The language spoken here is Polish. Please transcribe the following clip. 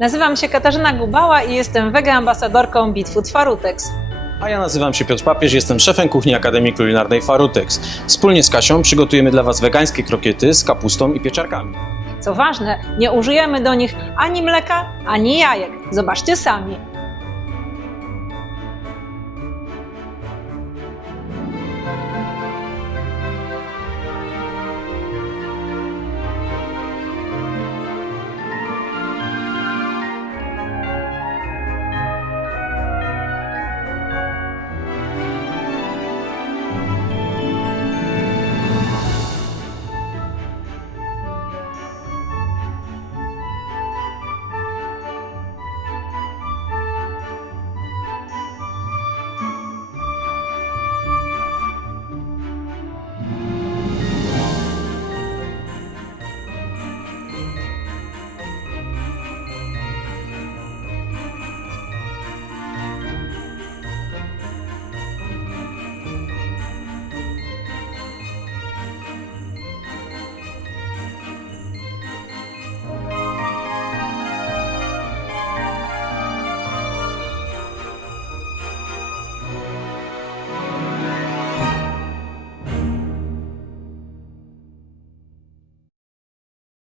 Nazywam się Katarzyna Gubała i jestem wege ambasadorką Bitfood Farutex. A ja nazywam się Piotr Papież, jestem szefem kuchni Akademii Kulinarnej Farutex. Wspólnie z Kasią przygotujemy dla Was wegańskie krokiety z kapustą i pieczarkami. Co ważne, nie użyjemy do nich ani mleka, ani jajek. Zobaczcie sami.